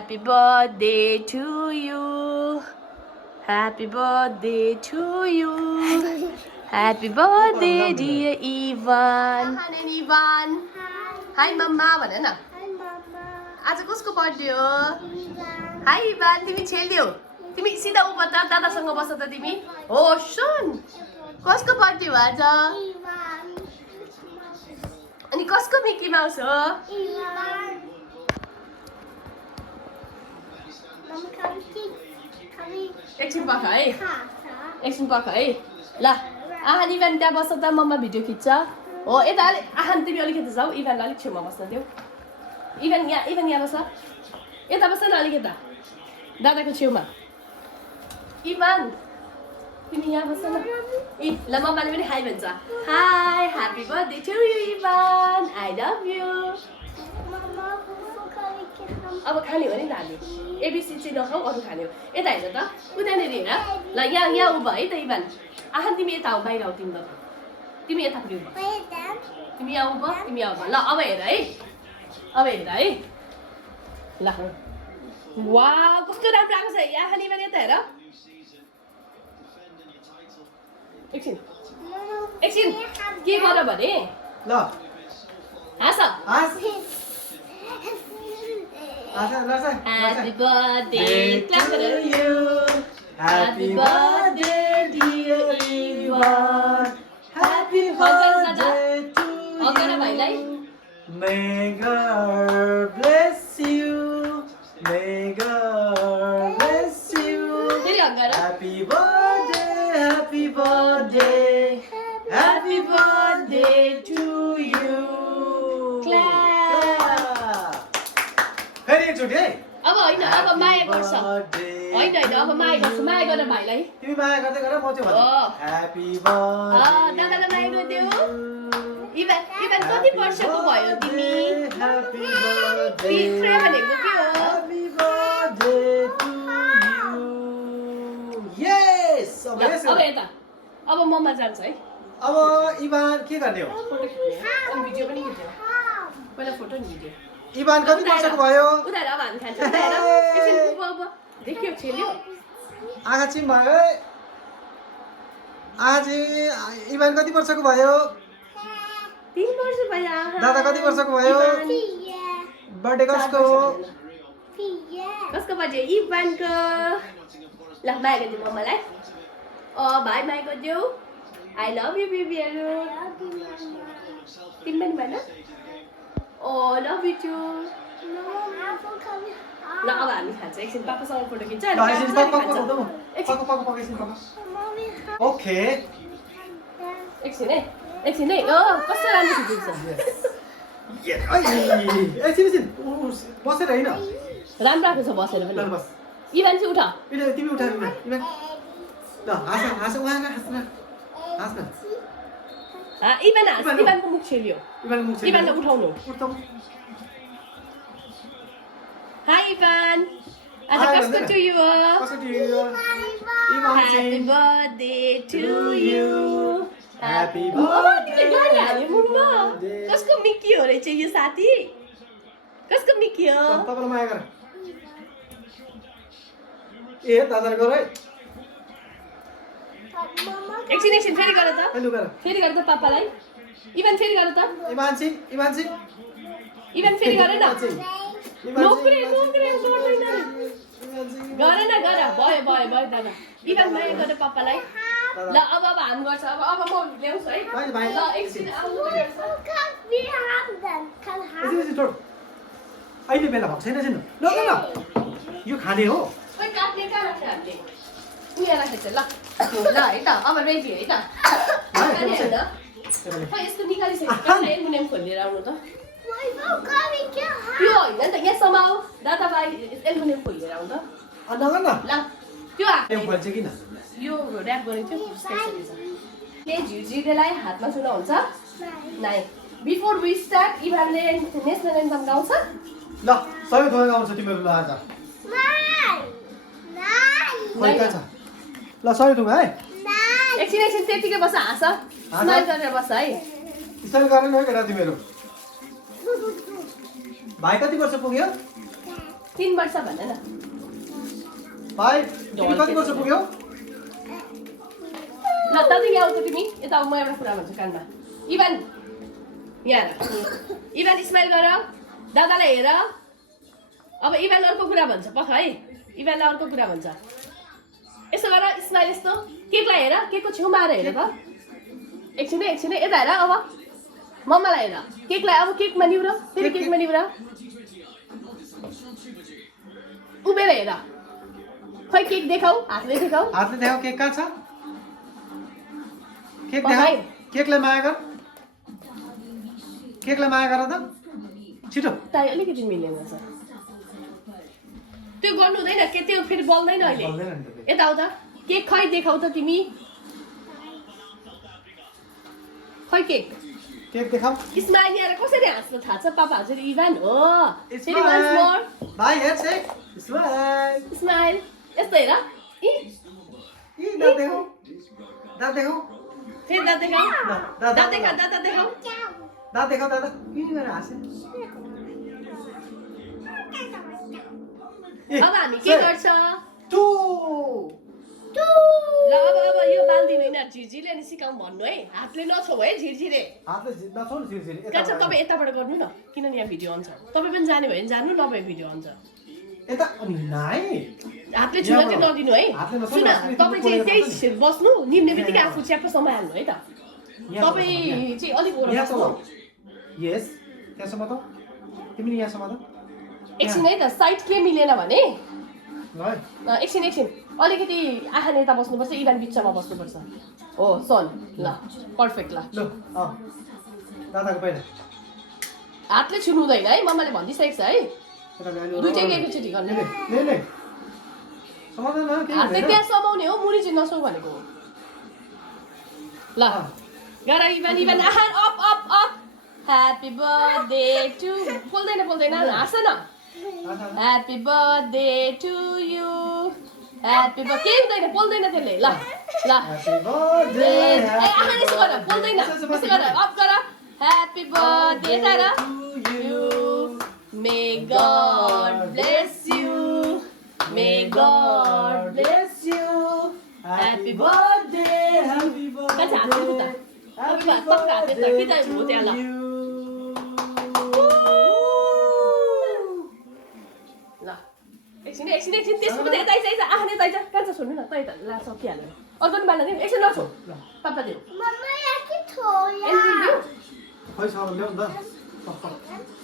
Happy birthday to you. Happy birthday to you. Happy birthday dear Ivan. Ivan. Hi mama भन न. आज कसको birthday हो? High Ivan, तिमी खेल्यौ? तिमी सिधा उप त दादासँग बस त तिमी. हो सुन. कसको बर्थडे हो आज? अनि कसको मिकी माउस हो? एकछिन पख है. एकछिन पख है. ल आहान इभान त्यहाँ बस त मम्मा भिडियो खिच्छ. हो यता अलि आहान तिमी अलिकति जाऊ. इभानलाई अलिक छेउमा बस्न देऊ. इभान यहाँ बस. यता बस न अलिक यता. दादाको छेउमा. इभान तिमी यहाँ बस न. ल मम्माले पनि हाई भन्छ. Hi happy birthday to you Ivan. I love you. अब खाने हो नि त हामी. एबिसी चाहिँ नखाऊ अरू खाने हो. यता हेर त. उतानेरि हेर. ल यहाँ उभो है त इभान. आहान तिमी यता हो बाहिर आऊ तिमी त. तिमी यतापट्टि उभो. तिमी यहाँ उभो. तिमी यहाँ उभो. ल अब हेर है. अब हेर है. ल वाउ कस्तो राम्रो आएको छ. आहान इभान यता हेर. एकछिन के गर भने ल हाँस. Happy birthday to you. Happy birthday dear Ivan. Happy birthday to you. May God bless you. May God bless you. Happy birthday, happy birthday. Happy birthday to you. फेरि एकचोटि है. अब होइन अब माया गर्छ. होइन अब माया गर्छ. माया गर भाइलाई. तिमी माया गर्दै गर म चाहिँ भन्छु. Happy birthday. दादालाई माया गरिदेऊ. इभान कति वर्षको भयो तिमी? Happy birthday. तिम्रो भनेको के हो? Happy birthday to you. Yes. अब यता. अब मम्मा जान्छ है. अब इभान के गर्ने हो? फोटो खिच्ने. अनि भिडियो पनि खिच्ने. पहिला फोटो नि भिडियो. इभान कति वर्षको भयो? उता अब हामी खान्छ. उता हेर. एकछिन उभो. देखियो छेल्यो. आँखा चिम भयो है. आज इभान कति वर्षको भयो? 3 वर्ष भयो. दादा कति वर्षको भयो? बर्थडे कसको हो? कसको बर्थडे? इभानको. ल माया गरिदिनु मम्मालाई. भाइ माया गरिदेऊ. आई लभ यु बेबीहरू. तिमी पनि भन. Love you too. ल अब हामी खान्छ. एकछिन पापासँग फोटो खिच्छ. ओके. एकछिन है. कस्तो राम्रो खिचिन्छ. एकछिन बसेर होइन. राम्रो आएको छ बसेर पनि. बस. इभान चाहिँ उठ. तिमी उठा इभान. ल हाँस उहाँ हाँस्न. इभान हाँस. इभानको मुख छेल्यो. इभानलाई उठाउनु. High Ivan. आज कसको टु यु हो? Happy birthday to you. Happy birthday. कसको मिकी हो रहेछ यो साथी? कसको मिकी हो? तपाईँलाई माया गर. ए दादाले गर है. एकछिन फेरि गर त. फेरि गर त पापालाई. इभान फेरि गर त. इभान फेरि गर न. नोक्रे गर्दैन. गर न भयो दादा. इभान माया गर पापालाई. ल अब हामी गर्छ. अब म ल्याउँछु है. ल एकछिन आउनु. अहिले बेला भएको छैन छैन. ल यो खाने हो. खोइ काट्ने कहाँ राख्छ हामीले? उयो राखेछ. ल है त. अब रेडी है त. खोइ यस्तो निकालिसक्यो. एल्मुनियम खोलेर आउनु त. यो होइन नि त. यहाँसम्म आऊ. दादा भाइ एल्मुनियम खोलेर आउनु त. नगर न. ल त्यो बल्छ किन? यो ऱ्याप गरेको थियो. झिउझिरेलाई हातमा छुँदा हुन्छ? नाइ. बिफोर वी स्टार्ट इभानले नेसनल एन्थम गाउँछ. ल सबै थोक गाउँछ तिमीहरू. ल आज ल सबै थोक है. एकछिन त्यतिकै बस. हाँस. स्माइल गरेर बस है. स्माइल गरेन है केटा तिमीहरू. भाइ कति वर्ष पुग्यो? 3 वर्ष भन न 5 तिमी कति वर्ष पुग्यौ ल त यहाँ आउँछ तिमी यता म एउटा कुरा भन्छु कानमा इभन यहाँ इभन स्माइल गर दादालाई हेर अब इभन अर्को कुरा भन्छ पख है इभनलाई अर्को कुरा भन्छ यसो गर स्माइल यस्तो केकलाई हेर केकको छेउमा आएर हेर त एकछिन यता हेर अब मम्मालाई हेर केकलाई अब केकमा निउर फेरि केकमा निउर उभिएर हेर खै केक देखाऊ हातले देखाऊ केक कहाँ छ केक देखाऊ केकलाई माया गर त छिटो ताई अलिकति मिलेन छ त्यो गर्नु हुँदैन के त्यो फेरि बोल्दैन अहिले यता आऊ त केक खै देखाऊ त तिमी खै केक देखाऊ स्माइल यहाँ कसरी हाँस्न थाहा छ पापा हजुर इभान हो फेरि वान्स मोर भाइ हेर सेक स्माइल यस्तो हेर दाँत देखाऊ फेरि दाँत देखाऊ दाँत देखाऊ दादा किन गरेर हाँसे अब हामी के गर्छ टु ल अब यो बाल्दिनु हैन झिरझिरले नि सिकाउँ भन्नु है हातले नछौ है झिरझिरे हातले नछौ न झिरझिरे कान्छ तपाईँ यताबाट गर्नु न किनभने यहाँ भिडियो आउँछ तपाईँ पनि जाने भयो भने जानु नभए भिडियो आउँछ यता नाइ हातले छुन चाहिँ नदिनु है सुन तपाईँ चाहिँ त्यही बस्नु निम्ने बित्तिकै आफू च्याप्प समाइहाल्नु है त तपाईँ चाहिँ अलिक ओह्रालो यस त्यहाँसम्म त तिमी यहाँसम्म त एकछिन है त साइड के मिलेन भने ल एकछिन अलिकति आँखा नेता बस्नुपर्छ इभन बिचमा बस्नुपर्छ हो सन ल पर्फेक्ट ल दादाको पहिला हातले छुनु हुँदैन है मम्माले भनिदिइसकेको छ है दुइटैको एकैचोटि गर्नु हातले त्यहाँ समाउने हो मुरी चाहिँ नसौ भनेको हो ल गर इभन आहार अप अप अप ह्याप्पी बर्थडे टु बोल्दैन हाँस न happy birthday to you happy birthday के हुँदैन बोल्दैन त्यसले ल आँखा यसो गर बोल्दैन यसो गर अप गर ह्याप्पी बर्थडे तर you may God bless you happy birthday कता हात उता सबका हात यता कि त हो त्यहाँ ल एकछिन त्यसको पनि यता आँखा यता कहाँ छ छोड्नु न त यता ला सकिहाल्यो अझ पनि बाल्न दिनु एकछिन नछो पापा दिनु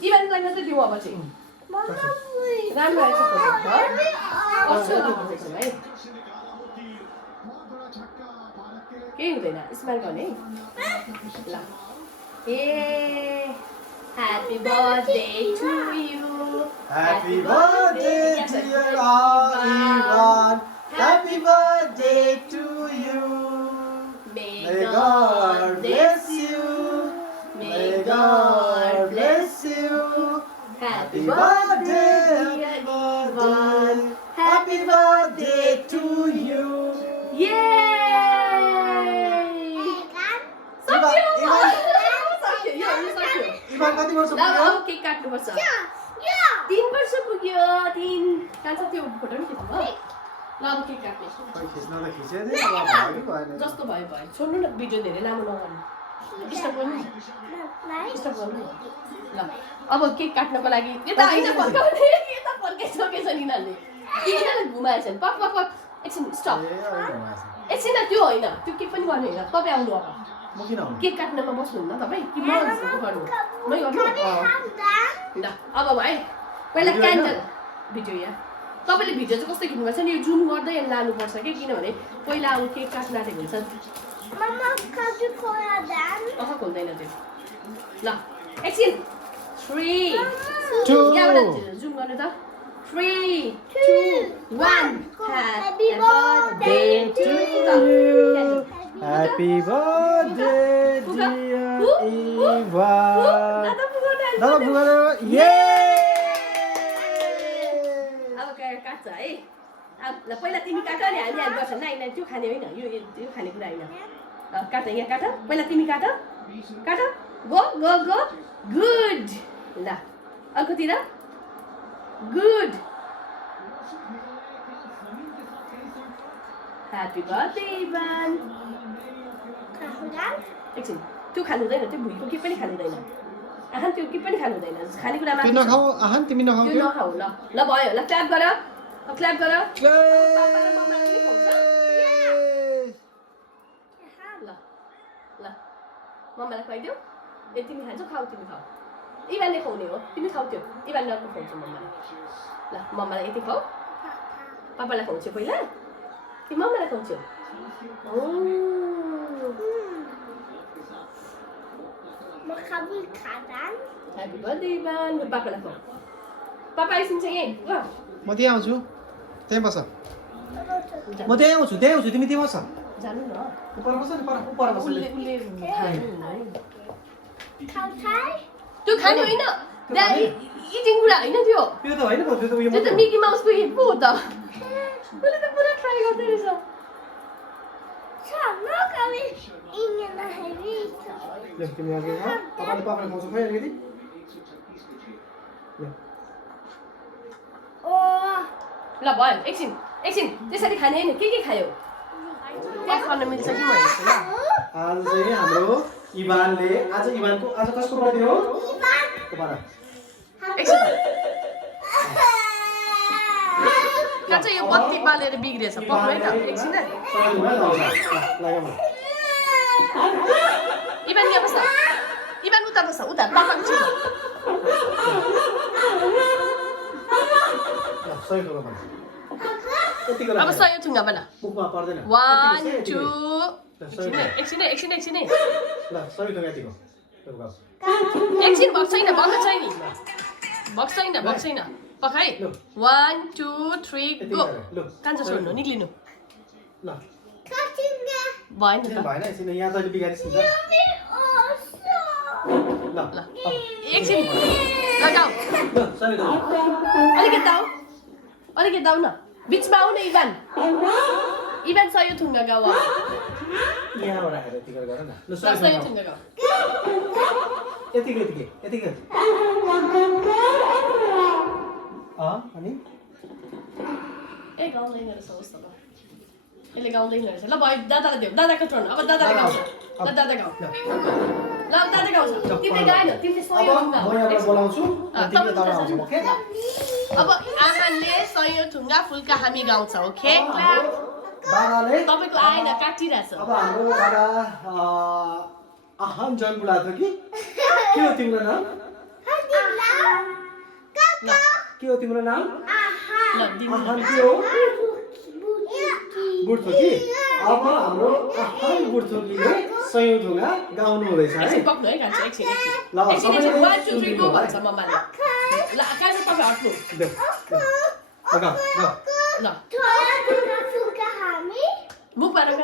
इभेन्टलाई मात्रै दिउँ अब चाहिँ राम्रो आएछ है केही हुँदैन स्माइल गर्ने है ल ए happy birthday to you Happy birthday dear Ivan. Happy birthday to you. May God bless you. May God bless you. Happy birthday, Ivan. Happy birthday to you. Yay! सक्यो Ivan कति वर्ष पुग्यो? अब केक काट्नुपर्छ 3 वर्ष पुग्यो 3 कान्छ त्यो फोटो पनि खिच्नु भयो ल अब केक काट्ने जस्तो भयो छोड्नु न भिडियो धेरै लामो नगर्नु स्टप गर्नु ल अब केक काट्नको लागि यता हैन फर्काउने यता फर्काइसकेछ नि यिनीहरूले यिनीहरूले घुमाएछन् पक एकछिन स्टप एकछिन त्यो होइन त्यो केक पनि गर्ने होइन तपाईँ आउनु अब केक काट्नमा बस्नुहुन्न तपाईँ कि म गर्नु मै गर्नु ल अब भाइ पहिला क्यान्डल भिडियो यहाँ तपाईँले भिडियो चाहिँ कस्तो खिच्नुपर्छ नि यो जुम गर्दै लानुपर्छ कि किनभने पहिला अब केक काट्न आँटेको हुन्छ खोल्दैन त्यो ल एकछिन 3 2 यहाँबाट जुम गर्नु त 3 2 1 Happy birthday to you. Happy birthday dear Ivan. दादा पुग्यो ये अब काट्छ है अब ल पहिला तिमी काट नि हामी यहाँ गर्छ नाइ त्यो खाने होइन यो खाने कुरा होइन काट यहाँ काट पहिला तिमी काट गो गुड ल अर्कोतिर गुड Happy birthday Ivan. एकछिन त्यो खानु हुँदैन त्यो भुइँको के पनि खानु हुँदैन आहान त्यो के पनि खानु हुँदैन खानेकुरामा त्यो नखाऊ आहान तिमी नखाऊ त्यो नखाऊ ल ल भयो ल क्ल्याप गर क्ल्याप गर पापा र मम्माले पनि खुवाउँछ ल ल मम्मालाई खुवाइदेऊ ए तिमी खान्छौ खाऊ तिमी खाऊ इभानले खुवाउने हो तिमी खाऊ त्यो इभानले अर्को खुवाउँछ मम्मालाई ल मम्मालाई यति खुवाऊ पापालाई खुवाउँछु पहिला कि मम्मालाई खुवाउँछु Happy birthday Ivan पापालाई खुवाऊ पापा एकछिन चाहिँ यहीँ ल म त्यहाँ आउँछु त्यहाँ बस म त्यहाँ आउँछु तिमी त्यहाँ बस जानु न उपर बस नि उपर बस उसले त्यो खाने होइन इटिङ कुरा होइन त्यो त्यो त होइन त्यो त उयो त्यो त मिकी माउसको हिट पो हो त उसले त पुरा ट्राई गर्दै रहेछ ल तिमी अघि खा पापाले खुवाउँछ खै अलिकति ल भयो एकछिन त्यसरी खाने होइन के खायो त्यहाँ खान मिल्छ कि म हेर्छु ल आज चाहिँ हाम्रो इभानले आज कसको बर्थडे हो एकछिन कहाँ चाहिँ यो बत्ती बालेर बिग्रेछ पक्नु है त एकछिन इभान यहाँ बस्छ इभान उता बस्छ उता पापाको छेउमा अब सय ठुङ्गा बना 1 2 एकछिन ल सबै त यतिको एकछिन भएको छैन पखाइ 1 2 3 गो कान्छ छोड्नु निक्लिनु ल भएन त भएन एकछिन यहाँ त बिगारिस नि ल एकछिन लगाऊ अलिकति दाउ न बिचमा आऊ न इभान सय ठुङ्गा गाऊ यहाँबाट आएर यति गर न ल सय ठुङ्गा गाऊ यतिको अनि ए गाउँदैन रहेछ कस्तो ल यसले गाउँदैन रहेछ ल भयो दादालाई देऊ दादाको टर्न अब दादाले गाउँछ ल दादा गाऊ ल दादा गाउँछ तिमीले गाएन तिमीले सय ठुङ्गा म यहाँबाट बोलाउँछु तिमीले तल आउँछ ओके अब आमाले सय ठुङ्गा फुल्का हामी गाउँछ ओके दादाले तपाईको आएन काटिरहेछ अब हाम्रो दादा आहान जन बुढा थियो कि के हो तिम्रो नाम के हो तिम्रो नाम आहान के हो बुढ्थो कि अब हाम्रो आहान बुढ्थोकीले सयौं ढुङ्गा गाउनु हुँदैछ है पक्नु है कान्छ एकछिन ल 1 2 3 गो भन्छ मम्माले ल कान्छ तपाईँ हट्नु ल मुखमा राख न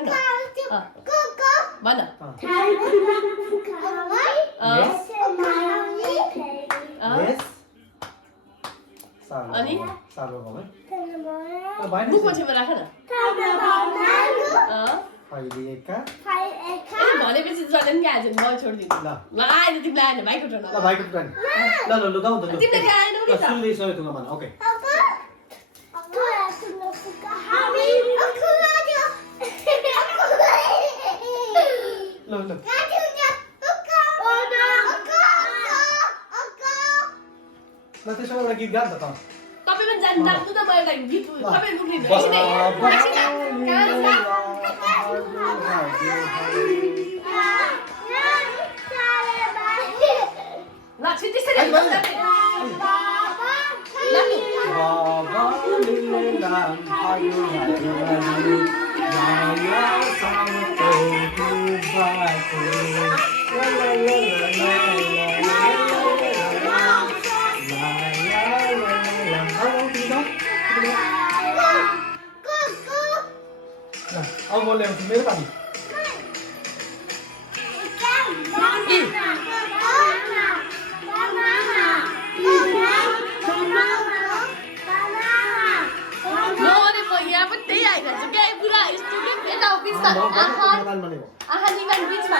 भन अनि मुखमा छेउमा राख न भनेपछि जले पनि आएछ नि म छोडिदिनु ल आएन तिमीलाई आएन भाइको टर्न ल भाइको टर्न ल गाउँ त तिमीले गाएनौ नि त सुन्दै सबै तुङमा भन ओके ल त्यसो एउटा गीत गा त तपाईँ पनि जानु त म एउटा गीत तपाईँ मुखिनु ल छिटै अब बोल्ने मेरो पानी आहान इभान बिचमा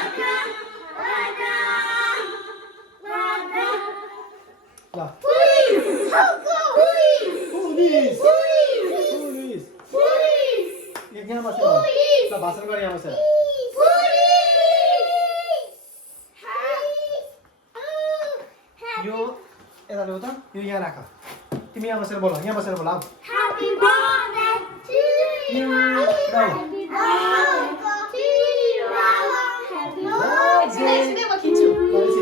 यहाँ बसेर भन। ल भाषण गर यहाँ बसेर। यो यता ल्याऊ त, यो यहाँ राख। तिमी यहाँ बसेर बोल, यहाँ बसेर बोल आऊ। Happy birthday to you. Happy birthday to you. Happy एकछिन birthday. एकछिन म खिच्छु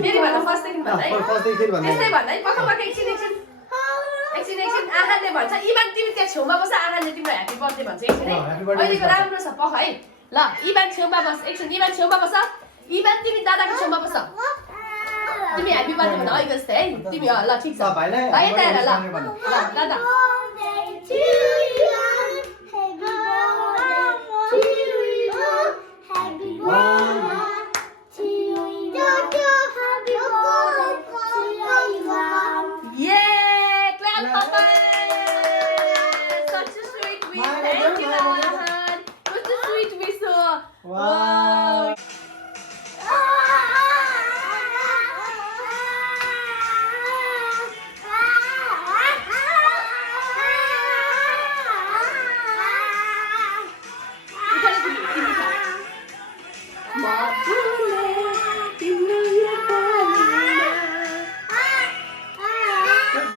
फेरि भन फर्स्टदेखि भन है फर्स्टदेखि फेरि भन्नु। त्यस्तै भन है पक्क एकछिन आहानले भन्छ इभान तिमी त्यहाँ छेउमा बस आहानले तिम्रो ह्याप्पी बर्थडे भन्छ एकछिन है ह्याप्पी बर्थडे अहिलेको राम्रो छ पख है ल इभान छेउमा बस एकछिन इभान छेउमा बस इभान तिमी दादाको छेउमा बस तिमी ह्याप्पी बर्थडे भन है जस्तै है तिमी ल ठिक छ भाइलाई भाइ यता हेर ल भन। ल दादा Happy birthday to you. Happy birthday to you. ये clap papa such a sweet wish thank you Ahan such a sweet wish wow Mom.